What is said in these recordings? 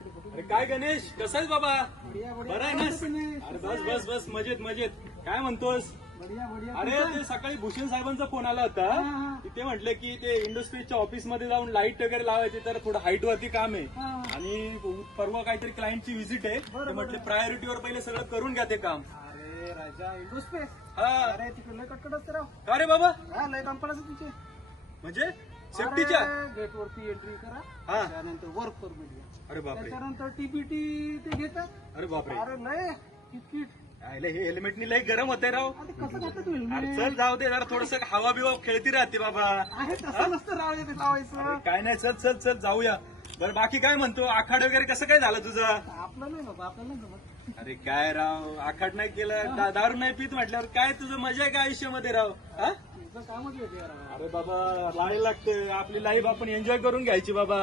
अरे काय गणेश कसा आहेस बाबा? बरं आहे ना? अरे बस बस बस मजेत मजेत. काय म्हणतोस? अरे ते सकाळी भूषण साहेबांचा फोन आला होता. ते म्हटले की ते इंडस्ट्रीजच्या ऑफिस मध्ये जाऊन लाईट वगैरे लावायची, तर थोडं हाईट वरती काम आहे आणि परवा काहीतरी क्लायंटची व्हिजिट आहे. ते म्हटले प्रायोरिटीवर पहिले सगळं करून घ्या ते काम. अरे राजा इंडोस्पेस. हा अरे तिकडे लय कटकट असते राव. का रे बाबा? हा लय काम पडायचं तुमचे. म्हणजे सेफ्टीच्या? गेट वरती एंट्री करा. हा. त्यानंतर वर्क परमिट घ्या. अरे बापरे. त्याच्यानंतर टीपीटी ते घेतात. अरे बापरे. अरे लय किटकिट. हे हेल्मेटनी लय गरम होते राव. अरे कसं घातलं तू अरे helmet? चल जाऊ दे जरा, थोडस हवा बिवा खेळती राहते बाबा. आहे तसं नसतं राव ते लावायचं. अरे काय नाही, चल चल चल जाऊया. बरं बाकी काय म्हणतो? आखाड वगैरे कसं काय झालं तुझं? आपलं नाही बाबा, आपल्याला नाही जमत. अरे काय राव, आखाड नाही केलं, दारू नाही पित म्हटल्यावर काय तुझं मजा आहे का आयुष्यामध्ये राव? हा? तुझं कामच वेगळं आहे राव. अरे बाबा राहायला लागतं, आपली लाईफ आपण एन्जॉय करून घ्यायची बाबा.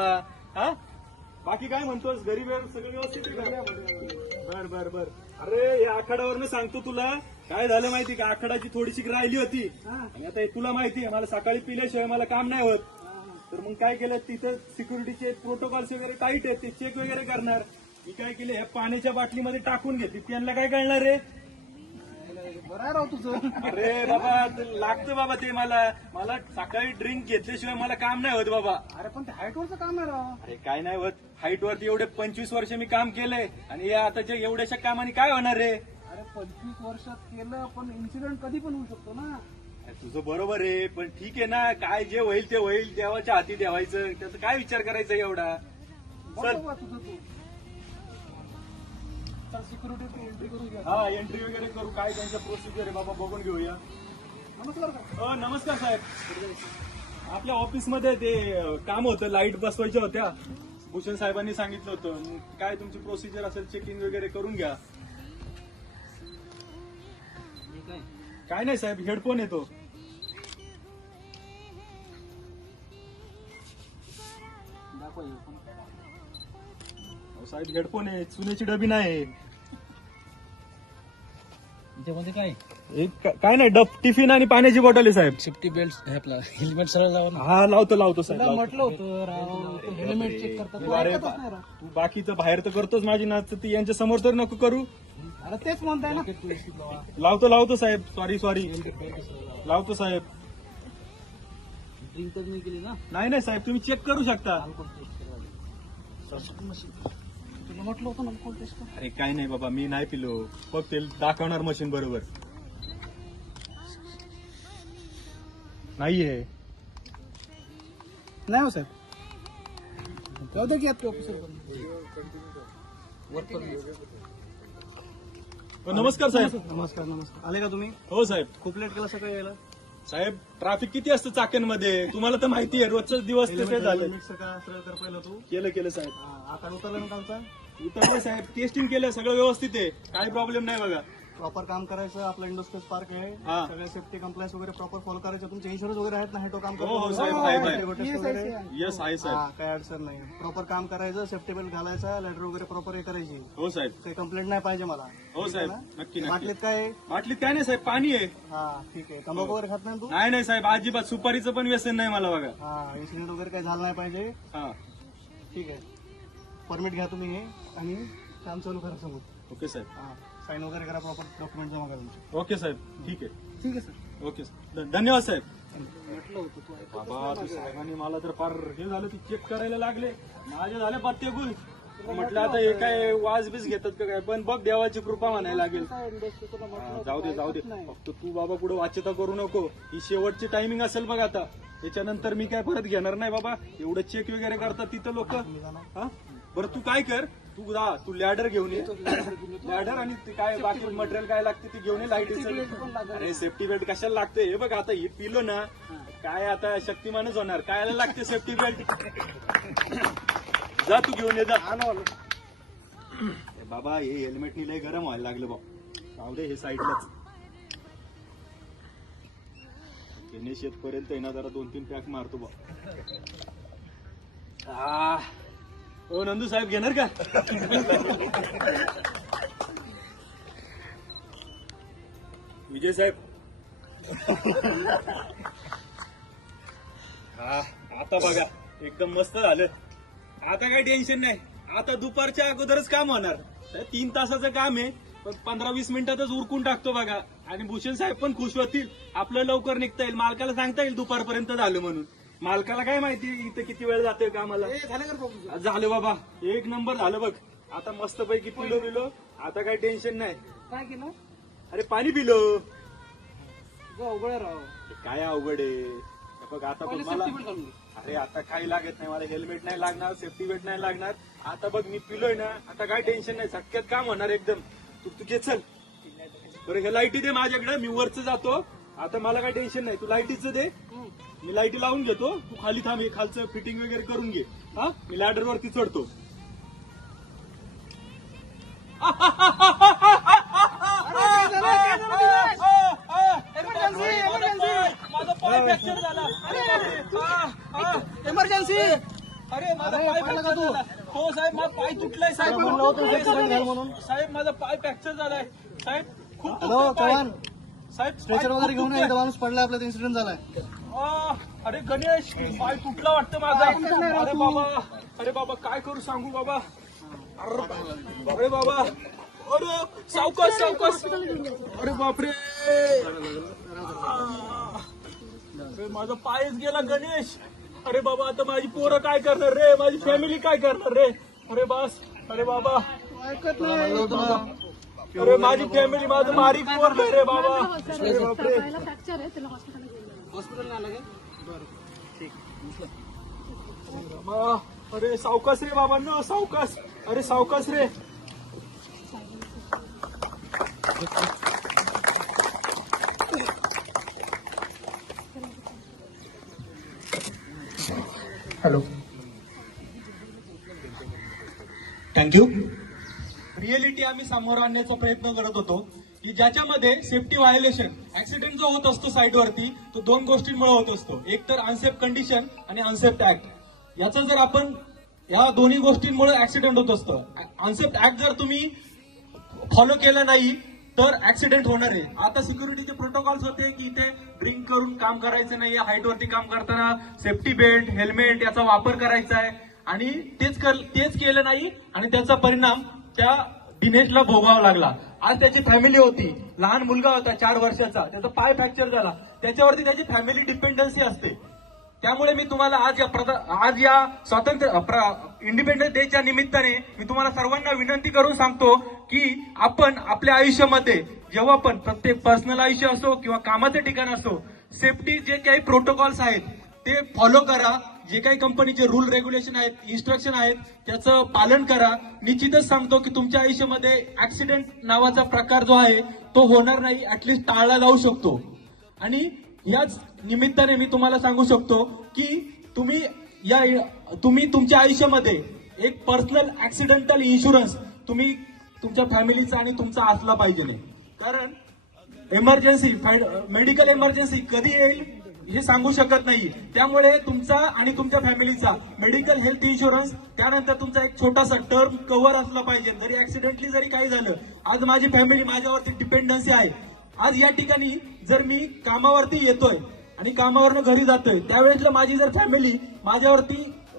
हा बाकी काय म्हणतोस? घरी वेळ सगळं व्यवस्थित आहे का? बर बर बर. अरे या आखाड्यावर मी सांगतो तुला काय झालं माहिती का? आखाडाची थोडीशी राहिली होती आणि आता हे तुला माहिती आहे, मला सकाळी पिल्याशिवाय मला काम नाही होत. तर मग काय केलं, तिथं सिक्युरिटीचे प्रोटोकॉल्स वगैरे टाईट आहेत, ते चेक वगैरे करणार. मी काय केलं, ह्या पाण्याच्या बाटलीमध्ये टाकून घेतली. त्यांना काय कळणार रे? बरं आहे राव तुझं. अरे बाबा लागतं बाबा ते मला सकाळी ड्रिंक घेतल्याशिवाय मला काम नाही होत बाबा. अरे पण ते हाईटवरचं काम आहे राव. अरे काय नाही होत, हाईट वरती एवढे 25 वर्ष मी काम केलंय आणि या आताच्या एवढ्याशा कामाने काय होणार रे? अरे 25 वर्षात केलं, पण इन्सिडेंट कधी पण होऊ शकतो ना. अरे तुझं बरोबर आहे, पण ठीक आहे ना, काय जे होईल ते होईल, देवाच्या हाती ठेवायचं, त्याचा काय विचार करायचा एवढा? बघ बाबा तुझं तू. चल सिक्युरिटी एंट्री करू घ्या. हा एंट्री वगैरे करू, काय त्यांचं प्रोसिजर आहे बाबा बघून घेऊया. नमस्कार का? नमस्कार साहेब. आपल्या ऑफिसमध्ये ते काम होतं, लाईट बसवायच्या होत्या. भूषण साहेबांनी सांगितलं होतं, मग काय तुमची प्रोसिजर असेल चेकिंग वगैरे करून घ्या. काय नाही साहेब, हेडफोन येतो. दाखवा हे. साहेब हेडफोन आहे, चुन्याची डबी नाही. त्यामध्ये काय काय नाही, डब टिफिन आणि पाण्याची बॉटल आहे साहेब. सेफ्टी बेल्ट आपला हेल्मेट सरळ लावून. हा लावतो साहेब लावतो. म्हटलं होतं राव, हेल्मेट चेक करतात. तू अरे ऐकतच नाही राव. तू बाकीचं बाहेर तर करतोच, माझी नाच ती यांच्या समोर तर नको करू. अरे तेच म्हणताय ना. लावतो साहेब, सॉरी लावतो साहेब. ड्रिंक तर नाही केली ना. नाही साहेब, तुम्ही चेक करू शकता. तुला म्हटलं होतं ना अल्कोहोल टेस्ट. अरे काय नाही बाबा, मी नाही पिलो, फक्त ते दाखवणार मशीन बरोबर नाहीये. नाही हो साहेब. जाऊ दे की आपल्या ऑफिसर. नमस्कार साहेब. नमस्कार. आले का तुम्ही? हो साहेब. खूप लेट केला सकाळी यायला. साहेब ट्रॅफिक किती असतं चाकणमध्ये, तुम्हाला तर माहिती आहे, रोजचाच दिवस तसे झाले. सगळं सरळ कर पहिलं तू. केलं साहेब. आता उतरलं ना कालचा. उतरले साहेब, टेस्टिंग केलं, सगळं व्यवस्थित आहे, काही प्रॉब्लेम नाही बघा. प्रॉपर काम करायचं. आपला इंडस्ट्रीज पार्क आहे. हा. सगळे सेफ्टी कंप्लायन्स वगैरे प्रॉपर फॉलो करायचं. तुमचे इन्शुरन्स वगैरे आहेत ना, हेटो काम हो, साहेब, आहे. वगैरे. येस आहे साहेब. हा, काही अडचण नाही. प्रॉपर काम करायचं. सेफ्टी बेल्ट घालायचा. लेटर वगैरे प्रॉपर हे करायची. हो साहेब. काही कंप्लेंट नाही पाहिजे मला. हो ठीक साहेब, आहे ना? नक्की बाटलीत काय आहे? बाटलीत काय नाही साहेब, पाणी आहे. हा ठीक आहे. तंबाखू वगैरे खात नाही तू? नाही साहेब, अजिबात सुपारीचं पण व्यसन नाही मला बघा. हा, इन्सिडेंट वगैरे काही झालं नाही पाहिजे. हा ठीक आहे. परमिट घ्या तुम्ही हे आणि काम चालू करा समोर. ओके साहेब. हा, साईन वगैरे करा. प्रॉपर डॉक्युमेंट जमा करा तुमचे. ओके साहेब, ठीक आहे. ठीक आहे सर. ओके सर, धन्यवाद साहेब. म्हटलं होतं तू ऐकतच बाबा नाही तू माझं. साहेबांनी मला तर फार हे झालं, ती चेक करायला लागले, माझे झाले पत्ते गुल. म्हटलं आता हे काय वाज बीस घेतात का काय, पण बघ देवाची कृपा म्हणायला लागेल. काय इंडस्ट्री तुला म्हटलं हा, होतं, जाऊ दे ऐकतच नाही. फक्त तू बाबा पुढे वाच्यता करू नको. ही शेवटची टायमिंग असेल बघ आता, त्याच्यानंतर मी काय परत घेणार नाही बाबा. एवढं चेक वगैरे करतात तिथं लोक. तुम्ही जा ना. बरं तू काय कर, तू लॅडर घेऊन ये. लॅडर आणि ते काय बाकी मटेरियल काय लागते ते घेऊन ये. लाईट अरे सेफ्टी बेल्ट कशाला लागते हे बघ. आता हे पिलो ना, काय आता शक्तिमानच होणार. कायला लागते सेफ्टी बेल्ट? जा तू घेऊन ये जा. आलो. ए बाबा हे हेल्मेटनी लय गरम व्हायला लागलं बा. जाऊ दे हे साईडलाच. गणेश येतपर्यंत आहे ना जरा 2-3 पॅक मारतो बा. ओ नंदू साहेब घेणार का? विजय साहेब. हा आता बघा एकदम मस्त झालं. आता काही टेन्शन नाही. आता दुपारच्या अगोदरच काम होणार. 3 तासाचं काम आहे, पण 15-20 मिनिटातच उरकून टाकतो बघा. आणि भूषण साहेब पण खुश होतील, आपलं लवकर निघता येईल, मालकाला सांगता येईल दुपारपर्यंत झालं म्हणून. मालकाला काय माहिती इथं किती वेळ जातोय कामाला. झालं बाबा, 1 नंबर झालं बघ. आता मस्तपैकी पिलो, आता काही टेन्शन नाही. काय केलं? अरे पाणी पिलो. अवघड आहे राव. काय अवघड आहे हे बघ. आता बघ मला, अरे आता काही लागत नाही मला, हेल्मेट नाही लागणार, सेफ्टी बेल्ट नाही लागणार. आता बघ मी पिलोय ना, आता काय टेन्शन नाही, सटक्यात काम होणार एकदम. तू घे चल बरं. हे लाईटी दे माझ्याकडे, मी वरच जातो. आता मला काय टेन्शन नाही, तू लाईटीचं दे, मी लाईटी लावून घेतो. तू खाली थांब, हे खालचं फिटिंग वगैरे करून घे. हा, मी लॅडर वरती चढतो. माझा पाय फ्रॅक्चर झाला. इमर्जन्सी. अरे माझा पाय फ्रॅक्चर झाला. हो साहेब, माझा पाय तुटलाय साहेब. म्हणून साहेब माझा पाय फ्रॅक्चर झालाय साहेब. खूप हॅलो दुखतोय पाय. चव्हाण, साहेब स्ट्रेचर वगैरे घेऊन या. इथं माणूस पडलाय, आपला इन्सिडेंट झालाय. अरे गणेश, पाय तुटला वाटतं माझा. अरे बाबा काय करू सांगू बाबा. अरे बाबा, अरे सावकाश. अरे बापरे, अरे माझा पायच गेला गणेश. अरे बाबा, आता माझी पोरं काय करणार रे, माझी फॅमिली काय करणार रे. अरे बस, अरे बाबा ऐकत नाही. अरे माझी फॅमिली, माझं बारीक पोरं रे बाबा. अरे बापरे, फ्रॅक्चर आहे, त्याला हॉस्पिटल आलं अरे सावकाश रे बाबा, न सावकाश. अरे सावकाश रे. Hello, thank you. रिअलिटी आम्ही समोर आणण्याचा प्रयत्न करत होतो की ज्याच्यामध्ये सेफ्टी व्हायोलेशन, ऍक्सिडेंट जो होत असतो साईडवरती, तो 2 गोष्टींमुळे होत असतो. एक तर अनसेफ कंडिशन आणि अनसेफ ऍक्ट. याचा जर आपण, या दोन्ही गोष्टींमुळे ऍक्सिडेंट होत असतं. अनसेफ ऍक्ट जर तुम्ही फॉलो केलं नाही तर ऍक्सिडेंट होणार आहे. आता सिक्युरिटीचे प्रोटोकॉल्स होते की इथे ड्रिंक करून काम करायचं नाही, हाईटवरती काम करताना सेफ्टी बेल्ट, हेल्मेट याचा वापर करायचा आहे. आणि तेच केलं नाही आणि त्याचा परिणाम त्या दिनेशला भोगावा लागला. आज त्याची फॅमिली होती, लहान मुलगा होता 4 वर्षाचा, त्याचा पाय फ्रॅक्चर झाला, त्याच्यावरती त्याची फॅमिली डिपेंडन्सी असते. त्यामुळे मी तुम्हाला आज या स्वातंत्र्य इंडिपेंडन्स डेच्या निमित्ताने मी तुम्हाला सर्वांना विनंती करून सांगतो की आपण आपल्या आयुष्यामध्ये जेव्हा पण, प्रत्येक पर्सनल आयुष्य असो किंवा कामाचं ठिकाण असो, सेफ्टी जे काही प्रोटोकॉल्स आहेत ते फॉलो करा. जे काही कंपनीचे रूल रेग्युलेशन आहेत, इन्स्ट्रक्शन आहेत, त्याचं पालन करा. निश्चितच सांगतो की तुमच्या आयुष्यामध्ये ऍक्सिडेंट नावाचा प्रकार जो आहे तो होणार नाही, ऍटलिस्ट टाळला जाऊ शकतो. आणि याच निमित्ताने मी तुम्हाला सांगू शकतो की तुम्ही तुमच्या आयुष्यामध्ये एक पर्सनल ऍक्सिडेंटल इन्शुरन्स तुम्ही तुमच्या फॅमिलीचा आणि तुमचा असला पाहिजे. कारण इमर्जन्सी, मेडिकल इमर्जन्सी कधी येईल हे सांगू शकत नाही. त्यामुळे तुमचा आणि तुमच्या फॅमिलीचा मेडिकल हेल्थ इन्शुरन्स, त्यानंतर तुमचा एक छोटासा टर्म कव्हर असला पाहिजे. जरी ऍक्सिडेंटली जरी काही झालं, आज माझी फॅमिली माझ्यावरती डिपेंडन्सी आहे. आज या ठिकाणी जर मी कामावरती येतोय आणि कामावरनं घरी जातोय, त्यावेळेसला माझी जर फॅमिली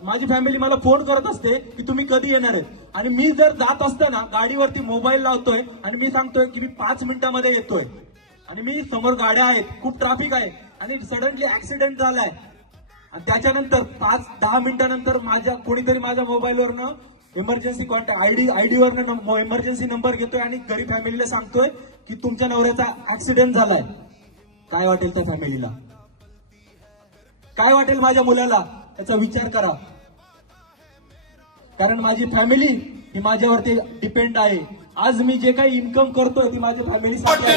माझी फॅमिली मला फोन करत असते की तुम्ही कधी येणार आहे, आणि मी जर जात असताना गाडीवरती मोबाईल लावतोय आणि मी सांगतोय की मी 5 मिनिटांमध्ये येतोय, आणि मी समोर गाड्या आहेत, खूप ट्रॅफिक आहे, आणि सडनली ऍक्सिडेंट झालाय, आणि त्याच्यानंतर 5-10 मिनिटानंतर कोणीतरी माझ्या मोबाईलवरनं इमर्जन्सी कॉन्टॅक्ट आयडीवरनं इमर्जन्सी नंबर घेतोय आणि घरी फॅमिलीला सांगतोय की तुमच्या नवऱ्याचा ऍक्सिडेंट झालाय. काय वाटेल त्या फॅमिलीला, काय वाटेल माझ्या मुलाला, याचा विचार करा. कारण माझी फॅमिली ही माझ्यावरती डिपेंड आहे. आज मी जे काही इन्कम करतोय ती माझ्या फॅमिलीसाठी आहे.